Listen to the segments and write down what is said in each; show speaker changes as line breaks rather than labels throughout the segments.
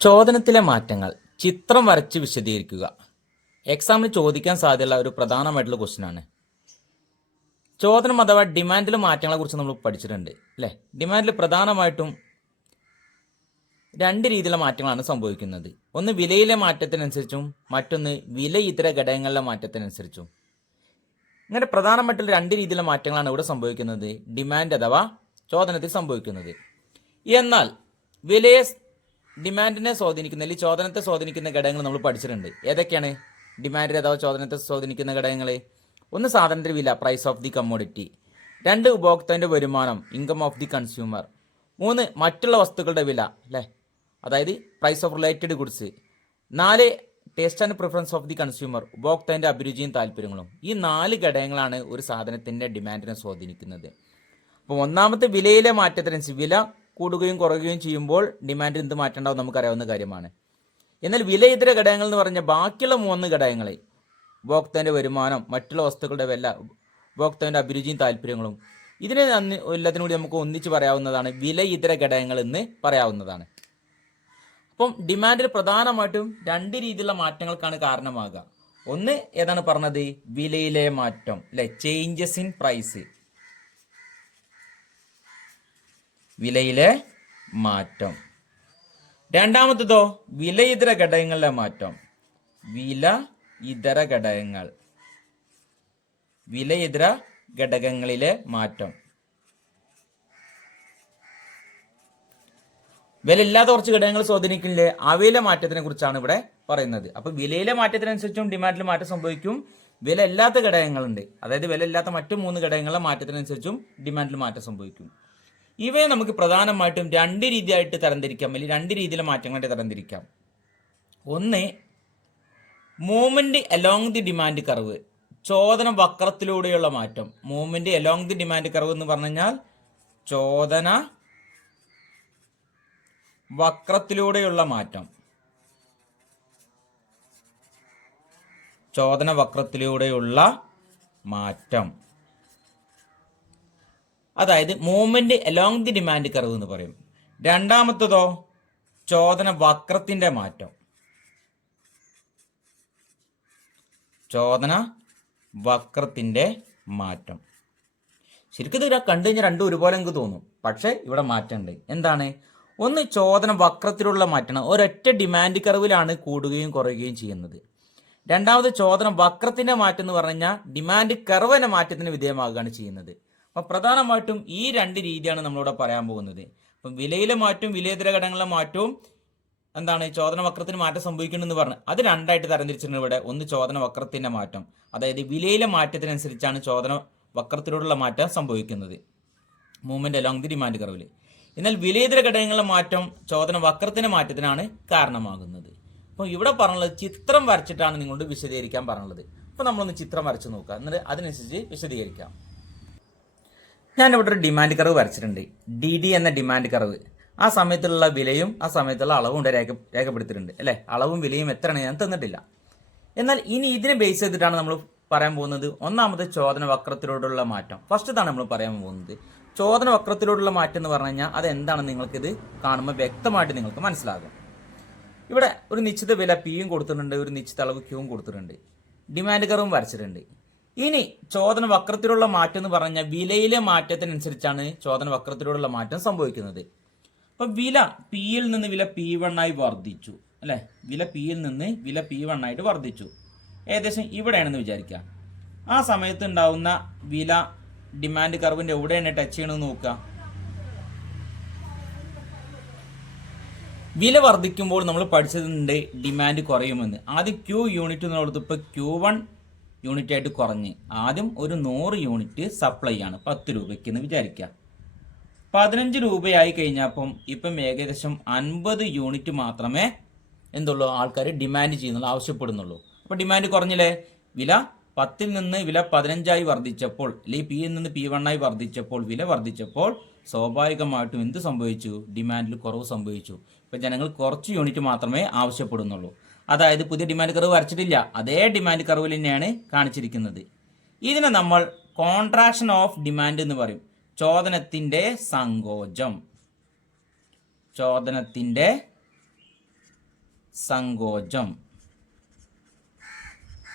ചോദനത്തിലെ മാറ്റങ്ങൾ. ചിത്രം വരച്ച് വിശദീകരിക്കുക. എക്സാമിന് ചോദിക്കാൻ സാധ്യതയുള്ള ഒരു പ്രധാനമായിട്ടുള്ള ക്വസ്റ്റ്യൻ ആണ്. ചോദനം അഥവാ ഡിമാൻഡിലെ മാറ്റങ്ങളെ കുറിച്ച് നമ്മൾ പഠിച്ചിട്ടുണ്ട് അല്ലേ? ഡിമാൻഡിൽ പ്രധാനമായിട്ടും രണ്ട് രീതിയിലുള്ള മാറ്റങ്ങളാണ് സംഭവിക്കുന്നത്. ഒന്ന് വിലയിലെ മാറ്റത്തിനനുസരിച്ചും മറ്റൊന്ന് വില ഇതര ഘടകങ്ങളിലെ മാറ്റത്തിനനുസരിച്ചും. ഇങ്ങനെ പ്രധാനമായിട്ടുള്ള രണ്ട് രീതിയിലുള്ള മാറ്റങ്ങളാണ് ഇവിടെ സംഭവിക്കുന്നത്. ഡിമാൻഡ് അഥവാ ചോദനത്തിൽ സംഭവിക്കുന്നത്. എന്നാൽ വിലയെ ഡിമാൻഡിനെ സ്വാധീനിക്കുന്ന അല്ലെങ്കിൽ ചോദനത്തെ സ്വാധീനിക്കുന്ന ഘടകങ്ങൾ നമ്മൾ പഠിച്ചിട്ടുണ്ട്. ഏതൊക്കെയാണ്? ഡിമാൻഡ് അഥവാ ചോദനത്തെ സ്വാധീനിക്കുന്ന ഘടകങ്ങൾ ഒന്ന് സാധനത്തിന്റെ വില പ്രൈസ് ഓഫ് ദി കമ്മോഡിറ്റി രണ്ട് ഉപഭോക്താവിന്റെ വരുമാനം ഇൻകം ഓഫ് ദി കൺസ്യൂമർ മൂന്ന് മറ്റുള്ള വസ്തുക്കളുടെ വില അല്ലേ? അതായത് പ്രൈസ് ഓഫ് റിലേറ്റഡ് ഗുഡ്സ് നാല് taste and preference of the consumer ഉപഭോക്താവിന്റെ അഭിരുചിയും താല്പര്യങ്ങളും. ഈ നാല് ഘടകങ്ങളാണ് ഒരു സാധനത്തിന്റെ ഡിമാൻഡിനെ സ്വാധീനിക്കുന്നത്. അപ്പോൾ ഒന്നാമത്തെ വിലയിലെ മാറ്റത്തിനനുസരിച്ച് വില കൂടുകയും കുറയുകയും ചെയ്യുമ്പോൾ ഡിമാൻഡ് എന്ത് മാറ്റേണ്ടാവും നമുക്കറിയാവുന്ന കാര്യമാണ്. എന്നാൽ വില ഇതര ഘടകങ്ങൾ എന്ന് പറഞ്ഞ ബാക്കിയുള്ള മൂന്ന് ഘടകങ്ങളെ ഉപഭോക്താവിന്റെ വരുമാനം മറ്റുള്ള വസ്തുക്കളുടെ വില ഉപഭോക്താവിന്റെ അഭിരുചിയും താല്പര്യങ്ങളും ഇതിനെ എല്ലാത്തിനും കൂടി നമുക്ക് ഒന്നിച്ച് പറയാവുന്നതാണ് വില ഇതര ഘടകങ്ങൾ എന്ന് പറയാവുന്നതാണ്. അപ്പം ഡിമാൻഡിൽ പ്രധാനമായിട്ടും രണ്ട് രീതിയിലുള്ള മാറ്റങ്ങൾക്കാണ് കാരണമാകുക. ഒന്ന് ഏതാണ് പറഞ്ഞത്? വിലയിലെ മാറ്റം അല്ലെ? ചേഞ്ചസ് ഇൻ പ്രൈസ് വിലയിലെ മാറ്റം. രണ്ടാമത്തതോ ഇതര ഘടകങ്ങളിലെ മാറ്റം. വില ഇതര ഘടകങ്ങൾ. വില ഇതര ഘടകങ്ങളിലെ മാറ്റം. വില ഇല്ലാത്ത കുറച്ച് ഘടകങ്ങൾ സ്വാധീനിക്കില്ലേ അവയിലെ മാറ്റത്തിനെ കുറിച്ചാണ് ഇവിടെ പറയുന്നത്. അപ്പൊ വിലയിലെ മാറ്റത്തിനനുസരിച്ചും ഡിമാൻഡിൽ മാറ്റം സംഭവിക്കും. വില ഇല്ലാത്ത ഘടകങ്ങളുണ്ട്. അതായത് വില ഇല്ലാത്ത മറ്റു മൂന്ന് ഘടകങ്ങളുടെ മാറ്റത്തിനനുസരിച്ചും ഡിമാൻഡിൽ മാറ്റം സംഭവിക്കും. ഇവയെ നമുക്ക് പ്രധാനമായിട്ടും രണ്ട് രീതിയായിട്ട് തരംതിരിക്കാം. അല്ലെങ്കിൽ രണ്ട് രീതിയിലെ മാറ്റങ്ങളായിട്ട് തരംതിരിക്കാം. ഒന്ന് movement along the demand curve ചോദന വക്രത്തിലൂടെയുള്ള മാറ്റം. Movement along the demand curve എന്ന് പറഞ്ഞു കഴിഞ്ഞാൽ ചോദന വക്രത്തിലൂടെയുള്ള മാറ്റം. ചോദന വക്രത്തിലൂടെയുള്ള മാറ്റം. അതായത് movement along the demand curve എന്ന് പറയും. രണ്ടാമത്തതോ ചോദന വക്രത്തിന്റെ മാറ്റം. ചോദന വക്രത്തിന്റെ മാറ്റം. ശരിക്കും ഇത് കണ്ടു കഴിഞ്ഞാൽ രണ്ടും ഒരുപോലെ എനിക്ക് തോന്നും. പക്ഷേ ഇവിടെ മാറ്റമുണ്ട്. എന്താണ്? ഒന്ന് ചോദന വക്രത്തിലുള്ള മാറ്റമാണ്. ഒരൊറ്റ ഡിമാൻഡ് കർവിലാണ് കൂടുകയും കുറയുകയും ചെയ്യുന്നത്. രണ്ടാമത് ചോദന വക്രത്തിന്റെ മാറ്റം എന്ന് പറഞ്ഞാൽ ഡിമാൻഡ് കർവന്റെ മാറ്റത്തിന് വിധേയമാകുകയാണ് ചെയ്യുന്നത്. അപ്പൊ പ്രധാനമായിട്ടും ഈ രണ്ട് രീതിയാണ് നമ്മളിവിടെ പറയാൻ പോകുന്നത്. അപ്പം വിലയിലെ മാറ്റവും വിലയിതര ഘടകങ്ങളിലെ മാറ്റവും എന്താണ്? ചോദന വക്രത്തിന് മാറ്റം സംഭവിക്കണമെന്ന് പറഞ്ഞു. അത് രണ്ടായിട്ട് തരംതിരിച്ചിട്ടുണ്ട് ഇവിടെ. ഒന്ന് ചോദന വക്രത്തിന്റെ മാറ്റം. അതായത് വിലയിലെ മാറ്റത്തിനനുസരിച്ചാണ് ചോദന വക്രത്തിലൂടെയുള്ള മാറ്റം സംഭവിക്കുന്നത്. മൂവ്മെന്റ് അലോങ് ദി ഡിമാൻഡ് കർവിൽ എന്നാൽ വിലയിതര ഘടകങ്ങളിലെ മാറ്റം ചോദന വക്രത്തിന്റെ മാറ്റത്തിനാണ് കാരണമാകുന്നത്. അപ്പോൾ ഇവിടെ പറഞ്ഞുള്ളത് ചിത്രം വരച്ചിട്ടാണ് നിങ്ങളോട് വിശദീകരിക്കാൻ പറഞ്ഞുള്ളത് അപ്പോൾ നമ്മളൊന്ന് ചിത്രം വരച്ച് നോക്കുക എന്നിട്ട് അതിനനുസരിച്ച് വിശദീകരിക്കാം. ഞാൻ ഇവിടെ ഒരു ഡിമാൻഡ് കർവ് വരച്ചിട്ടുണ്ട്. ഡി ഡി എന്ന ഡിമാൻഡ് കർവ് ആ സമയത്തുള്ള വിലയും ആ സമയത്തുള്ള അളവും ഇവിടെ രേഖ രേഖപ്പെടുത്തിയിട്ടുണ്ട്. അല്ലേ? അളവും വിലയും എത്രയാണ് ഞാൻ തന്നിട്ടില്ല. എന്നാൽ ഇനി ഇതിനെ ബേസ് ചെയ്തിട്ടാണ് നമ്മൾ പറയാൻ പോകുന്നത്. ഒന്നാമത് ചോദന വക്രത്തിലൂടെയുള്ള മാറ്റം. ഫസ്റ്റ് ഇതാണ് നമ്മൾ പറയാൻ പോകുന്നത്. ചോദന വക്രത്തിലൂടെയുള്ള മാറ്റം എന്ന് പറഞ്ഞു കഴിഞ്ഞാൽ അത് എന്താണെന്ന് നിങ്ങൾക്കിത് കാണുമ്പോൾ വ്യക്തമായിട്ട് നിങ്ങൾക്ക് മനസ്സിലാകും. ഇവിടെ ഒരു നിശ്ചിത വില പിയും കൊടുത്തിട്ടുണ്ട് ഒരു നിശ്ചിത അളവ് ക്യൂവും കൊടുത്തിട്ടുണ്ട്. ഡിമാൻഡ് കർവും വരച്ചിട്ടുണ്ട്. ഇനി ചോദന വക്രത്തിലുള്ള മാറ്റം എന്ന് പറഞ്ഞാൽ വിലയിലെ മാറ്റത്തിനനുസരിച്ചാണ് ചോദന വക്രത്തിലുള്ള മാറ്റം സംഭവിക്കുന്നത്. അപ്പൊ വില പിയിൽ നിന്ന് വില പി ആയി വർദ്ധിച്ചു അല്ലെ? വില പിയിൽ നിന്ന് വില പി ആയിട്ട് വർദ്ധിച്ചു. ഏകദേശം ഇവിടെയാണെന്ന് വിചാരിക്കുക. ആ സമയത്ത് ഉണ്ടാവുന്ന വില ഡിമാൻഡ് കർവിന്റെ എവിടെയാണ് ടച്ച് ചെയ്യണമെന്ന് നോക്കുക. വില വർദ്ധിക്കുമ്പോൾ നമ്മൾ പഠിച്ചതുണ്ട് ഡിമാൻഡ് കുറയുമെന്ന്. ആദ്യം ക്യൂ യൂണിറ്റ് എന്നുള്ളത് ഇപ്പോൾ ക്യൂ വൺ യൂണിറ്റ് ആയിട്ട് കുറഞ്ഞ്. ആദ്യം ഒരു നൂറ് യൂണിറ്റ് സപ്ലൈ ആണ് പത്ത് രൂപയ്ക്ക് എന്ന് വിചാരിക്കുക. പതിനഞ്ച് രൂപയായി കഴിഞ്ഞപ്പം ഇപ്പം ഏകദേശം അൻപത് യൂണിറ്റ് മാത്രമേ എന്തുള്ളൂ ആൾക്കാർ ഡിമാൻഡ് ചെയ്യുന്നുള്ളൂ ആവശ്യപ്പെടുന്നുള്ളൂ. അപ്പോൾ ഡിമാൻഡ് കുറഞ്ഞില്ലേ? വില പത്തിൽ നിന്ന് വില പതിനഞ്ചായി വർദ്ധിച്ചപ്പോൾ അല്ലെങ്കിൽ പിയിൽ നിന്ന് പി വണ്ണായി വർദ്ധിച്ചപ്പോൾ വില വർദ്ധിച്ചപ്പോൾ സ്വാഭാവികമായിട്ടും എന്ത് സംഭവിച്ചു? ഡിമാൻഡിൽ കുറവ് സംഭവിച്ചു. ഇപ്പം ജനങ്ങൾ കുറച്ച് യൂണിറ്റ് മാത്രമേ ആവശ്യപ്പെടുന്നുള്ളൂ. അതായത് പുതിയ ഡിമാൻഡ് കർവ് വരച്ചിട്ടില്ല. അതേ ഡിമാൻഡ് കർവിൽ തന്നെയാണ് കാണിച്ചിരിക്കുന്നത്. ഇതിനെ നമ്മൾ കോൺട്രാക്ഷൻ ഓഫ് ഡിമാൻഡ് എന്ന് പറയും. ചോദനത്തിന്റെ സങ്കോചം. ചോദനത്തിന്റെ സങ്കോചം.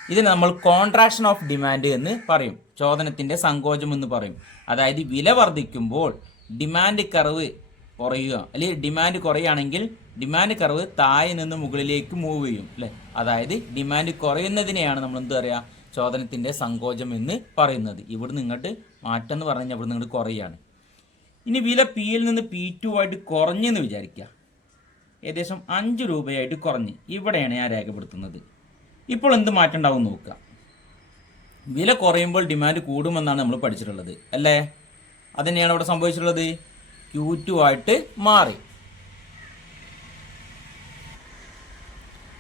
ഇതിനെ നമ്മൾ കോൺട്രാക്ഷൻ ഓഫ് ഡിമാൻഡ് എന്ന് പറയും. ചോദനത്തിന്റെ സങ്കോചം എന്ന് പറയും. അതായത് വില വർദ്ധിക്കുമ്പോൾ ഡിമാൻഡ് കർവ് കുറയുക. അല്ലെങ്കിൽ ഡിമാൻഡ് കുറയുകയാണെങ്കിൽ ഡിമാൻഡ് കർവ് താഴെ നിന്ന് മുകളിലേക്ക് മൂവ് ചെയ്യും അല്ലെ? അതായത് ഡിമാൻഡ് കുറയുന്നതിനെയാണ് നമ്മൾ എന്താ പറയുക ചോദനത്തിന്റെ സങ്കോചം എന്ന് പറയുന്നത്. ഇവിടുന്ന് ഇങ്ങോട്ട് മാറ്റം എന്ന് പറഞ്ഞു കഴിഞ്ഞാൽ ഇവിടുന്ന് ഇങ്ങോട്ട് കുറയാണ് ഇനി വില പിയിൽ നിന്ന് പി ടു ആയിട്ട് കുറഞ്ഞെന്ന് വിചാരിക്കുക. ഏകദേശം അഞ്ച് രൂപയായിട്ട് കുറഞ്ഞ്. ഇവിടെയാണ് ഞാൻ രേഖപ്പെടുത്തുന്നത്. ഇപ്പോൾ എന്ത് മാറ്റം ഉണ്ടാവും നോക്കുക. വില കുറയുമ്പോൾ ഡിമാൻഡ് കൂടുമെന്നാണ് നമ്മൾ പഠിച്ചിട്ടുള്ളത് അല്ലേ? അതന്നെയാണ് ഇവിടെ സംഭവിച്ചിട്ടുള്ളത്. ക്യൂ ടു ആയിട്ട് മാറി.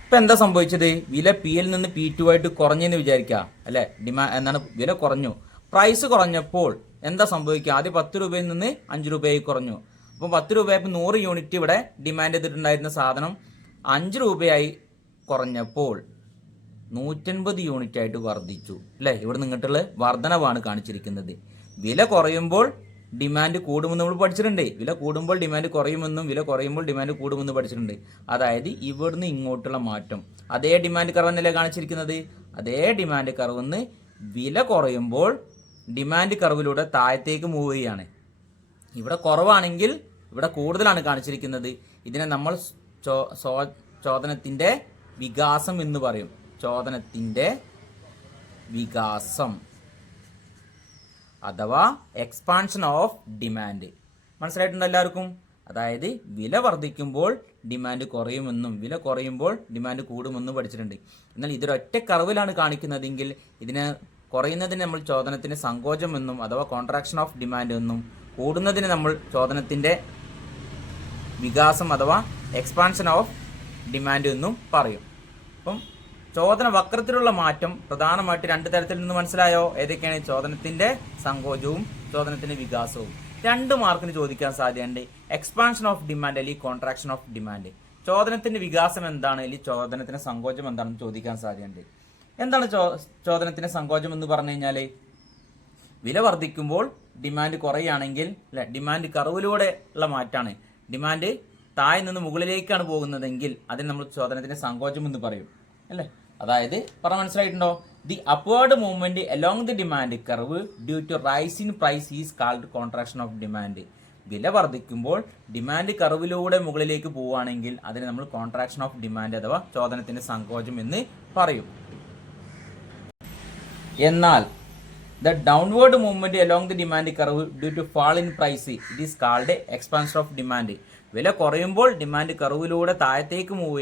ഇപ്പൊ എന്താ സംഭവിച്ചത്? വില പി എൽ നിന്ന് പി ടു ആയിട്ട് കുറഞ്ഞെന്ന് വിചാരിക്കുക അല്ലെ? ഡിമാൻഡ് എന്താണ് വില കുറഞ്ഞു. പ്രൈസ് കുറഞ്ഞപ്പോൾ എന്താ സംഭവിക്കുക? ആദ്യം പത്ത് രൂപയിൽ നിന്ന് അഞ്ച് രൂപയായി കുറഞ്ഞു. അപ്പോൾ പത്ത് രൂപയായപ്പോൾ നൂറ് യൂണിറ്റ് ഇവിടെ ഡിമാൻഡ് ചെയ്തിട്ടുണ്ടായിരുന്ന സാധനം അഞ്ച് രൂപയായി കുറഞ്ഞപ്പോൾ നൂറ്റൻപത് യൂണിറ്റ് ആയിട്ട് വർദ്ധിച്ചു അല്ലേ? ഇവിടെ നിങ്ങട്ടുള്ള വർധനവാണ് കാണിച്ചിരിക്കുന്നത്. വില കുറയുമ്പോൾ ഡിമാൻഡ് കൂടുമെന്ന് നമ്മൾ പഠിച്ചിട്ടുണ്ട്. വില കൂടുമ്പോൾ ഡിമാൻഡ് കുറയുമെന്നും വില കുറയുമ്പോൾ ഡിമാൻഡ് കൂടുമെന്ന് പഠിച്ചിട്ടുണ്ട്. അതായത് ഇവിടുന്ന് ഇങ്ങോട്ടുള്ള മാറ്റം. അതേ ഡിമാൻഡ് കർവ് എന്നല്ലേ കാണിച്ചിരിക്കുന്നത്? അതേ ഡിമാൻഡ് കർവെന്ന് വില കുറയുമ്പോൾ ഡിമാൻഡ് കർവിലൂടെ താഴത്തേക്ക് മൂവ് ചെയ്യുകയാണ്. ഇവിടെ കുറവാണെങ്കിൽ ഇവിടെ കൂടുതലാണ് കാണിച്ചിരിക്കുന്നത്. ഇതിനെ നമ്മൾ ചോ- ചോദനത്തിന്റെ വികാസം എന്ന് പറയും. ചോദനത്തിന്റെ വികാസം. അഥവാ എക്സ്പാൻഷൻ ഓഫ് ഡിമാൻഡ് മനസ്സിലായിട്ടുണ്ടോ എല്ലാവർക്കും? അതായത് വില വർദ്ധിക്കുമ്പോൾ ഡിമാൻഡ് കുറയുമെന്നും വില കുറയുമ്പോൾ ഡിമാൻഡ് കൂടുമെന്നും പഠിച്ചിട്ടുണ്ട്. എന്നാൽ ഇതൊരൊറ്റ കർവിലാണ് കാണിക്കുന്നതെങ്കിൽ ഇതിന് കുറയുന്നതിന് നമ്മൾ ചോദനത്തിന് സങ്കോചം എന്നും അഥവാ കോൺട്രാക്ഷൻ ഓഫ് ഡിമാൻഡ് എന്നും കൂടുന്നതിന് നമ്മൾ ചോദനത്തിന്റെ വികാസം അഥവാ എക്സ്പാൻഷൻ ഓഫ് ഡിമാൻഡ് എന്നും പറയും. അപ്പം ചോദന വക്രത്തിലുള്ള മാറ്റം പ്രധാനമായിട്ട് രണ്ട് തരത്തിൽ നിന്ന് മനസ്സിലായോ? ഏതൊക്കെയാണ്? ചോദനത്തിന്റെ സങ്കോചവും ചോദനത്തിന്റെ വികാസവും. രണ്ട് മാർക്കിന് ചോദിക്കാൻ സാധ്യതയുണ്ട്. എക്സ്പാൻഷൻ ഓഫ് ഡിമാൻഡ് അല്ലെങ്കിൽ കോൺട്രാക്ഷൻ ഓഫ് ഡിമാൻഡ് ചോദനത്തിന്റെ വികാസം എന്താണ്? അല്ലെങ്കിൽ ചോദനത്തിന്റെ സങ്കോചം എന്താണെന്ന് ചോദിക്കാൻ സാധ്യതയുണ്ട്. എന്താണ് ചോ ചോദനത്തിന്റെ സങ്കോചം എന്ന് പറഞ്ഞു കഴിഞ്ഞാൽ വില വർദ്ധിക്കുമ്പോൾ ഡിമാൻഡ് കുറയുകയാണെങ്കിൽ അല്ലെ ഡിമാൻഡ് കറവിലൂടെ ഉള്ള മാറ്റാണ്. ഡിമാൻഡ് താഴെ നിന്ന് മുകളിലേക്കാണ് പോകുന്നതെങ്കിൽ അതിന് നമ്മൾ ചോദനത്തിന്റെ സങ്കോചം എന്ന് പറയും. അല്ലേ? അതായത് പറഞ്ഞ മനസ്സിലായിട്ടുണ്ടോ? The upward movement along the demand curve due to rise in price is called contraction of demand വില വർദ്ധിക്കുമ്പോൾ ഡിമാൻഡ് കർവിലൂടെ മുകളിലേക്ക് പോവുകയാണെങ്കിൽ അതിന് നമ്മൾ കോൺട്രാക്ഷൻ ഓഫ് ഡിമാൻഡ് അഥവാ ചോദനത്തിന്റെ സങ്കോചം എന്ന് പറയും. എന്നാൽ the downward movement along the demand curve due to fall in price it is called expansion of demand വില കുറയുമ്പോൾ ഡിമാൻഡ് കർവിലൂടെ താഴത്തേക്ക് മൂവ്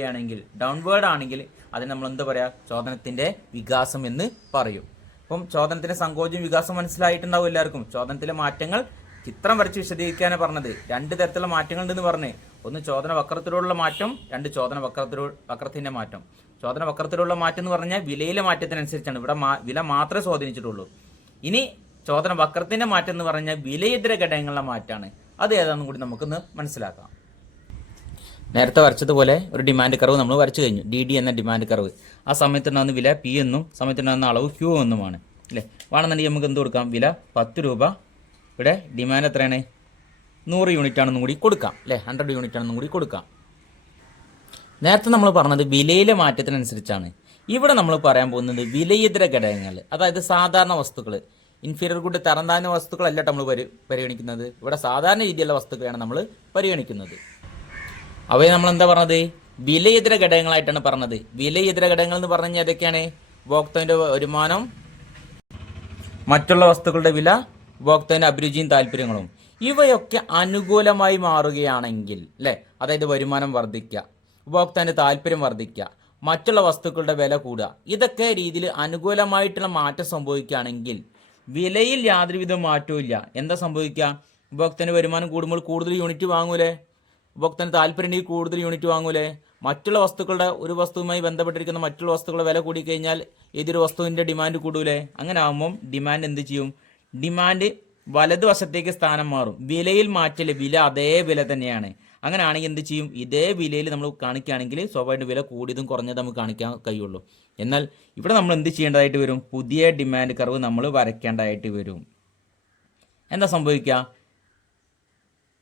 ഡൗൺവേർഡ് ആണെങ്കിൽ അതിന് നമ്മൾ എന്താ പറയാ? ചോദനത്തിന്റെ വികാസം എന്ന് പറയും. അപ്പം ചോദനത്തിന്റെ സങ്കോചം വികാസം മനസ്സിലായിട്ടുണ്ടാവും എല്ലാവർക്കും. ചോദനത്തിലെ മാറ്റങ്ങൾ ചിത്രം വരച്ച് വിശദീകരിക്കാനാണ് പറഞ്ഞത്. രണ്ട് തരത്തിലുള്ള മാറ്റങ്ങൾ ഉണ്ടെന്ന് പറഞ്ഞ്. ഒന്ന് ചോദന വക്രത്തിലുള്ള മാറ്റം രണ്ട് ചോദന വക്രത്തിലൂ വക്രത്തിന്റെ മാറ്റം. ചോദന വക്രത്തിലുള്ള മാറ്റം എന്ന് പറഞ്ഞാൽ വിലയിലെ മാറ്റത്തിനനുസരിച്ചാണ്. ഇവിടെ വില മാത്രമേ സ്വാധീനിച്ചിട്ടുള്ളൂ. ഇനി ചോദന വക്രത്തിന്റെ മാറ്റം എന്ന് പറഞ്ഞാൽ വിലയിതര ഘടകങ്ങളുടെ മാറ്റമാണ് അത് ഏതാണെന്നും കൂടി നമുക്കൊന്ന് മനസ്സിലാക്കാം. നേരത്തെ വരച്ചതുപോലെ ഒരു ഡിമാൻഡ് കർവ് നമ്മൾ വരച്ചു കഴിഞ്ഞു. ഡി ഡി എന്ന ഡിമാൻഡ് കർവ് ആ സമയത്തുണ്ടാകുന്ന വില പി എന്നും സമയത്തുണ്ടാകുന്ന അളവ് ക്യൂ എന്നുമാണ്. അല്ലേ? വേണമെന്നുണ്ടെങ്കിൽ നമുക്ക് എന്ത് കൊടുക്കാം? വില പത്ത് രൂപ. ഇവിടെ ഡിമാൻഡ് എത്രയാണ്? നൂറ് യൂണിറ്റ് ആണെന്നും കൂടി കൊടുക്കാം. അല്ലേ? ഹൺഡ്രഡ് യൂണിറ്റ് ആണെന്നും കൂടി കൊടുക്കാം. നേരത്തെ നമ്മൾ പറഞ്ഞത് വിലയിലെ മാറ്റത്തിനനുസരിച്ചാണ്. ഇവിടെ നമ്മൾ പറയാൻ പോകുന്നത് വിലയിതര ഘടകങ്ങൾ അതായത് സാധാരണ വസ്തുക്കൾ ഇൻഫീരിയർ ഗുഡ് തരം താഴ്ന്ന വസ്തുക്കളല്ല നമ്മൾ പരി പരിഗണിക്കുന്നത്. ഇവിടെ സാധാരണ രീതിയിലുള്ള വസ്തുക്കളാണ് നമ്മൾ പരിഗണിക്കുന്നത്. അവയെ നമ്മൾ എന്താ പറഞ്ഞത്? വിലയിതര ഘടകങ്ങളായിട്ടാണ് പറഞ്ഞത്. വിലയിതര ഘടകങ്ങൾ എന്ന് പറഞ്ഞു കഴിഞ്ഞാൽ ഏതൊക്കെയാണ്? ഉപഭോക്താവിന്റെ വരുമാനം മറ്റുള്ള വസ്തുക്കളുടെ വില ഉപഭോക്താവിന്റെ അഭിരുചിയും താല്പര്യങ്ങളും. ഇവയൊക്കെ അനുകൂലമായി മാറുകയാണെങ്കിൽ അല്ലെ? അതായത് വരുമാനം വർദ്ധിക്കുക ഉപഭോക്താവിന്റെ താല്പര്യം വർദ്ധിക്കുക മറ്റുള്ള വസ്തുക്കളുടെ വില കൂടുക. ഇതൊക്കെ രീതിയിൽ അനുകൂലമായിട്ടുള്ള മാറ്റം സംഭവിക്കുകയാണെങ്കിൽ വിലയിൽ യാതൊരുവിധ മാറ്റവും എന്താ സംഭവിക്കുക? ഉപഭോക്താവിന്റെ വരുമാനം കൂടുമ്പോൾ കൂടുതൽ യൂണിറ്റ് വാങ്ങൂലേ? ഉപഭോക്താവിന് താല്പര്യം ഉണ്ടെങ്കിൽ കൂടുതൽ യൂണിറ്റ് വാങ്ങൂലേ? മറ്റുള്ള വസ്തുക്കളുടെ ഒരു വസ്തുവുമായി ബന്ധപ്പെട്ടിരിക്കുന്ന മറ്റുള്ള വസ്തുക്കളുടെ വില കൂടിക്കഴിഞ്ഞാൽ ഏതൊരു വസ്തുവിന്റെ ഡിമാൻഡ് കൂടൂലേ? അങ്ങനെ ആകുമ്പം ഡിമാൻഡ് എന്ത് ചെയ്യും? ഡിമാൻഡ് വലതുവശത്തേക്ക് സ്ഥാനം മാറും. വിലയിൽ മാറ്റില്ല വില അതേ വില തന്നെയാണ്. അങ്ങനെയാണെങ്കിൽ എന്ത് ചെയ്യും? ഇതേ വിലയിൽ നമ്മൾ കാണിക്കുകയാണെങ്കിൽ സ്വാഭാവികമായിട്ട് വില കൂടിയതും കുറഞ്ഞതും നമുക്ക് കാണിക്കാൻ കഴിയുള്ളൂ. എന്നാൽ ഇവിടെ നമ്മൾ എന്ത് ചെയ്യേണ്ടതായിട്ട് വരും? പുതിയ ഡിമാൻഡ് കർവ് നമ്മൾ വരയ്ക്കേണ്ടതായിട്ട് വരും. എന്താ സംഭവിക്കുക?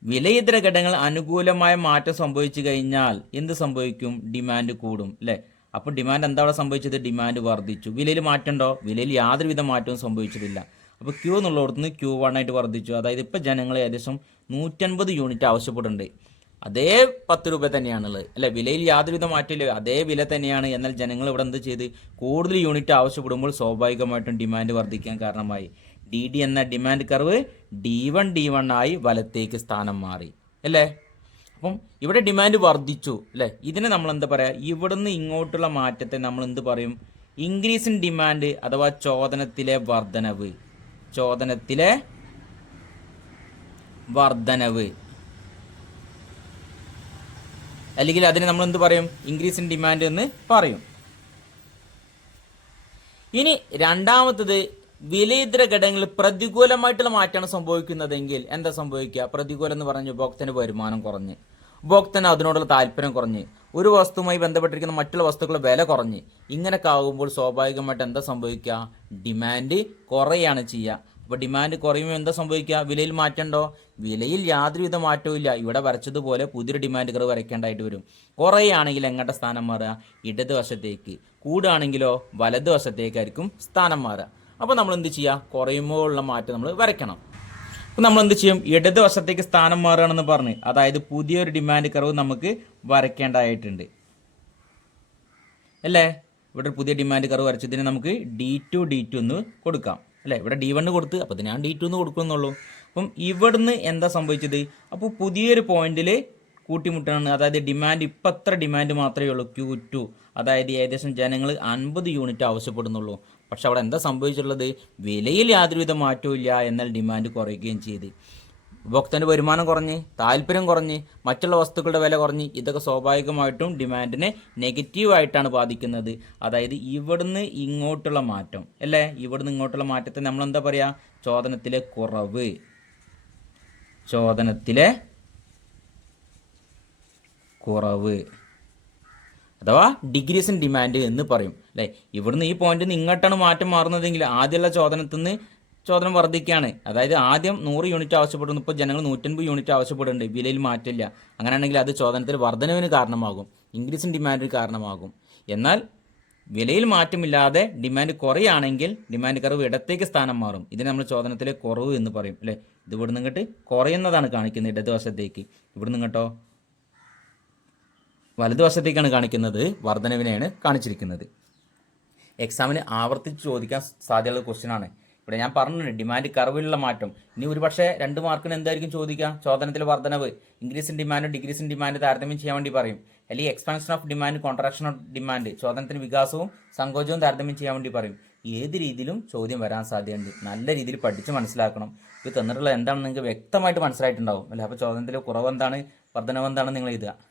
വിലയിതര ഘടകങ്ങൾ അനുകൂലമായ മാറ്റം സംഭവിച്ചു കഴിഞ്ഞാൽ എന്ത് സംഭവിക്കും? ഡിമാൻഡ് കൂടും അല്ലേ? അപ്പോൾ ഡിമാൻഡ് എന്താ അവിടെ സംഭവിച്ചത്? ഡിമാൻഡ് വർദ്ധിച്ചു. വിലയിൽ മാറ്റമുണ്ടോ? വിലയിൽ യാതൊരുവിധ മാറ്റവും സംഭവിച്ചിട്ടില്ല അപ്പോൾ ക്യൂ എന്നുള്ളിടത്ത് നിന്ന് ക്യൂ വൺ ആയിട്ട് വർദ്ധിച്ചു. അതായത് ഇപ്പോൾ ജനങ്ങൾ ഏകദേശം നൂറ്റൻപത് യൂണിറ്റ് ആവശ്യപ്പെടുന്നുണ്ട് അതേ പത്ത് രൂപ തന്നെയാണുള്ളത് അല്ലെ? വിലയിൽ യാതൊരുവിധ മാറ്റമില്ല. അതേ വില തന്നെയാണ്. എന്നാൽ ജനങ്ങൾ ഇവിടെ എന്ത് ചെയ്ത്? കൂടുതൽ യൂണിറ്റ് ആവശ്യപ്പെടുമ്പോൾ സ്വാഭാവികമായിട്ടും ഡിമാൻഡ് വർദ്ധിക്കാൻ കാരണമായി. ഡി ഡി എന്ന demand curve D one D one ആയി വലത്തേക്ക് സ്ഥാനം മാറി. അല്ലേ? അപ്പം ഇവിടെ ഡിമാൻഡ് വർദ്ധിച്ചു. അല്ലേ? ഇതിനെ നമ്മൾ എന്താ പറയുക ഇവിടുന്ന് ഇങ്ങോട്ടുള്ള മാറ്റത്തെ നമ്മൾ എന്ത് പറയും? ഇൻക്രീസ് ഇൻ ഡിമാൻഡ് അഥവാ ചോദനത്തിലെ വർധനവ് ചോദനത്തിലെ വർധനവ് അല്ലെങ്കിൽ അതിന് നമ്മൾ എന്ത് പറയും? ഇൻക്രീസ് ഇൻ ഡിമാൻഡ് എന്ന് പറയും. ഇനി രണ്ടാമത്തത് വിലയിതര ഘടകങ്ങളിൽ പ്രതികൂലമായിട്ടുള്ള മാറ്റമാണ് സംഭവിക്കുന്നതെങ്കിൽ എന്താ സംഭവിക്കുക? പ്രതികൂലം എന്ന് പറഞ്ഞ ഉപഭോക്തന് വരുമാനം കുറഞ്ഞ് ഉപഭോക്തന് അതിനോടുള്ള താല്പര്യം കുറഞ്ഞ് ഒരു വസ്തുവുമായി ബന്ധപ്പെട്ടിരിക്കുന്ന മറ്റുള്ള വസ്തുക്കളുടെ വില കുറഞ്ഞ് ഇങ്ങനെയൊക്കെ ആകുമ്പോൾ സ്വാഭാവികമായിട്ട് എന്താ സംഭവിക്കുക? ഡിമാൻഡ് കുറയാണ് ചെയ്യുക. അപ്പോൾ ഡിമാൻഡ് കുറയുമ്പോൾ എന്താ സംഭവിക്കുക? വിലയിൽ മാറ്റമുണ്ടോ? വിലയിൽ യാതൊരുവിധ മാറ്റവും ഇല്ല. ഇവിടെ വരച്ചതുപോലെ പുതിയൊരു ഡിമാൻഡ് കർവ് വരയ്ക്കേണ്ടതായിട്ട് വരും. കുറയുകയാണെങ്കിൽ എങ്ങോട്ടെ സ്ഥാനം മാറുക? ഇടതുവശത്തേക്ക്. കൂടുകയാണെങ്കിലോ വലതുവശത്തേക്കായിരിക്കും സ്ഥാനം മാറുക. അപ്പോൾ നമ്മൾ എന്ത് ചെയ്യുക കുറയുമ്പോൾ ഉള്ള മാറ്റം നമ്മൾ വരയ്ക്കണം. അപ്പോൾ നമ്മൾ എന്ത് ചെയ്യും? ഇടത് വശത്തേക്ക് സ്ഥാനം മാറുകയാണെന്ന് പറഞ്ഞ് അതായത് പുതിയൊരു ഡിമാൻഡ് കർവ് നമുക്ക് വരയ്ക്കേണ്ടതായിട്ടുണ്ട്. അല്ലേ? ഇവിടെ പുതിയ ഡിമാൻഡ് കർവ് വരച്ചതിന് നമുക്ക് ഡി ടു ഡി ടു എന്ന് കൊടുക്കാം. അല്ലേ? ഇവിടെ ഡി വണ്ണ് കൊടുത്ത് അപ്പോൾ ഞാൻ ഡി ടു എന്ന് കൊടുക്കുമെന്നുള്ളൂ. അപ്പം ഇവിടുന്ന് എന്താ സംഭവിച്ചത്? അപ്പോൾ പുതിയൊരു പോയിന്റിൽ കൂട്ടിമുട്ടാണ്. അതായത് ഡിമാൻഡ് ഇപ്പം ഡിമാൻഡ് മാത്രമേ ഉള്ളൂ. ക്യൂ ടു അതായത് ഏകദേശം ജനങ്ങൾ അൻപത് യൂണിറ്റ് ആവശ്യപ്പെടുന്നുള്ളൂ. പക്ഷെ അവിടെ എന്താ സംഭവിച്ചിട്ടുള്ളത്? വിലയിൽ യാതൊരുവിധ മാറ്റവും ഇല്ല എന്നാൽ ഡിമാൻഡ് കുറയുകയും ചെയ്ത്. ഉപഭോക്താവിന്റെ വരുമാനം കുറഞ്ഞ് താല്പര്യം കുറഞ്ഞ് മറ്റുള്ള വസ്തുക്കളുടെ വില കുറഞ്ഞ് ഇതൊക്കെ സ്വാഭാവികമായിട്ടും ഡിമാൻഡിനെ നെഗറ്റീവായിട്ടാണ് ബാധിക്കുന്നത്. അതായത് ഇവിടുന്ന് ഇങ്ങോട്ടുള്ള മാറ്റം. അല്ലേ? ഇവിടുന്ന് ഇങ്ങോട്ടുള്ള മാറ്റത്തെ നമ്മൾ എന്താ പറയുക ചോദനത്തിലെ കുറവ്. ചോദനത്തിലെ കുറവ്. അഥവാ ഡിഗ്രീസ് ഇൻ ഡിമാൻഡ് എന്ന് പറയും. അല്ലേ? ഇവിടുന്ന് ഈ പോയിന്റ് ഇങ്ങോട്ടാണ് മാറ്റം മാറുന്നതെങ്കിൽ ആദ്യമുള്ള ചോദനത്തിൽ നിന്ന് ചോദനം വർദ്ധിക്കുകയാണ്. അതായത് ആദ്യം നൂറ് യൂണിറ്റ് ആവശ്യപ്പെടുന്നു ഇപ്പോൾ ജനങ്ങൾ നൂറ്റൻപത് യൂണിറ്റ് ആവശ്യപ്പെടുന്നുണ്ട്. വിലയിൽ മാറ്റമില്ല. അങ്ങനെയാണെങ്കിൽ അത് ചോദനത്തിൽ വർധനവിന് കാരണമാകും. ഇൻക്രീസ് ഇൻ ഡിമാൻഡിന് കാരണമാകും. എന്നാൽ വിലയിൽ മാറ്റമില്ലാതെ ഡിമാൻഡ് കുറയുകയാണെങ്കിൽ ഡിമാൻഡ് കർവ് ഇടത്തേക്ക് സ്ഥാനം മാറും. ഇതിനെ നമ്മൾ ചോദനത്തിലെ കുറവ് എന്ന് പറയും. അല്ലേ? ഇത് ഇവിടുന്ന് ഇങ്ങോട്ട് കുറയുന്നതാണ് കാണിക്കുന്നത് ഇടതുവശത്തേക്ക്. ഇവിടുന്ന് ഇങ്ങോട്ടോ? വലതുവശത്തേക്കാണ് കാണിക്കുന്നത് വർധനവിനെയാണ് കാണിച്ചിരിക്കുന്നത്. എക്സാമിന് ആവർത്തിച്ച് ചോദിക്കാൻ സാധ്യതയുള്ള ക്വസ്റ്റ്യനാണ് ഇവിടെ ഞാൻ പറഞ്ഞിട്ടുണ്ട് ഡിമാൻഡ് കർവിലുള്ള മാറ്റം. ഇനി ഒരുപക്ഷെ രണ്ട് മാർക്കിന് എന്തായിരിക്കും ചോദിക്കുക? ചോദനത്തിലെ വർധനവ് increase in demand decrease in demand താരതമ്യം ചെയ്യാൻ വേണ്ടി പറയും. അല്ലെങ്കിൽ expansion of demand contraction of demand ചോദനത്തിന് വികാസവും സങ്കോചവും താരതമ്യം ചെയ്യാൻ വേണ്ടി പറയും. ഏത് രീതിയിലും ചോദ്യം വരാൻ സാധ്യതയുണ്ട്. നല്ല രീതിയിൽ പഠിച്ച് മനസ്സിലാക്കണം. ഇത് തന്നിട്ടുള്ളത് എന്താണെന്ന് നിങ്ങൾക്ക് വ്യക്തമായിട്ട് മനസ്സിലായിട്ടുണ്ടാവും. അല്ലേ? അപ്പോൾ ചോദനത്തിലെ കുറവ് എന്താണ്? വർധനവ് എന്താണെന്ന് നിങ്ങൾ എഴുതുക.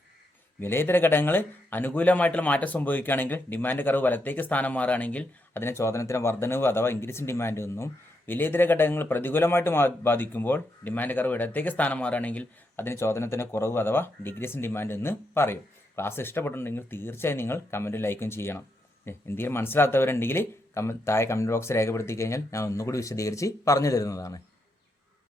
വിലയിതര ഘടകങ്ങൾ അനുകൂലമായിട്ടുള്ള മാറ്റം സംഭവിക്കുകയാണെങ്കിൽ ഡിമാൻഡ് കർവ് വലത്തേക്ക് സ്ഥാനം മാറുകയാണെങ്കിൽ അതിനെ ചോദനത്തിന് വർധനവ് അഥവാ ഇൻക്രീസ് ഇൻ ഡിമാൻഡ് എന്നും വിലയിതര ഘടകങ്ങൾ പ്രതികൂലമായിട്ട് ബാധിക്കുമ്പോൾ ഡിമാൻഡ് കർവ് ഇടത്തേക്ക് സ്ഥാനം മാറുകയാണെങ്കിൽ അതിന് ചോദനത്തിന് കുറവ് അഥവാ ഡിഗ്രീസ് ഡിമാൻഡ് എന്ന് പറയും. ക്ലാസ് ഇഷ്ടപ്പെട്ടിട്ടുണ്ടെങ്കിൽ തീർച്ചയായും നിങ്ങൾ കമന്റ് ലൈക്കും ചെയ്യണം. എന്തെങ്കിലും മനസ്സിലാത്തവരുണ്ടെങ്കിൽ കമ താഴെ കമന്റ് ബോക്സ് രേഖപ്പെടുത്തി കഴിഞ്ഞാൽ ഞാൻ ഒന്നുകൂടി വിശദീകരിച്ച് പറഞ്ഞു തരുന്നതാണ്.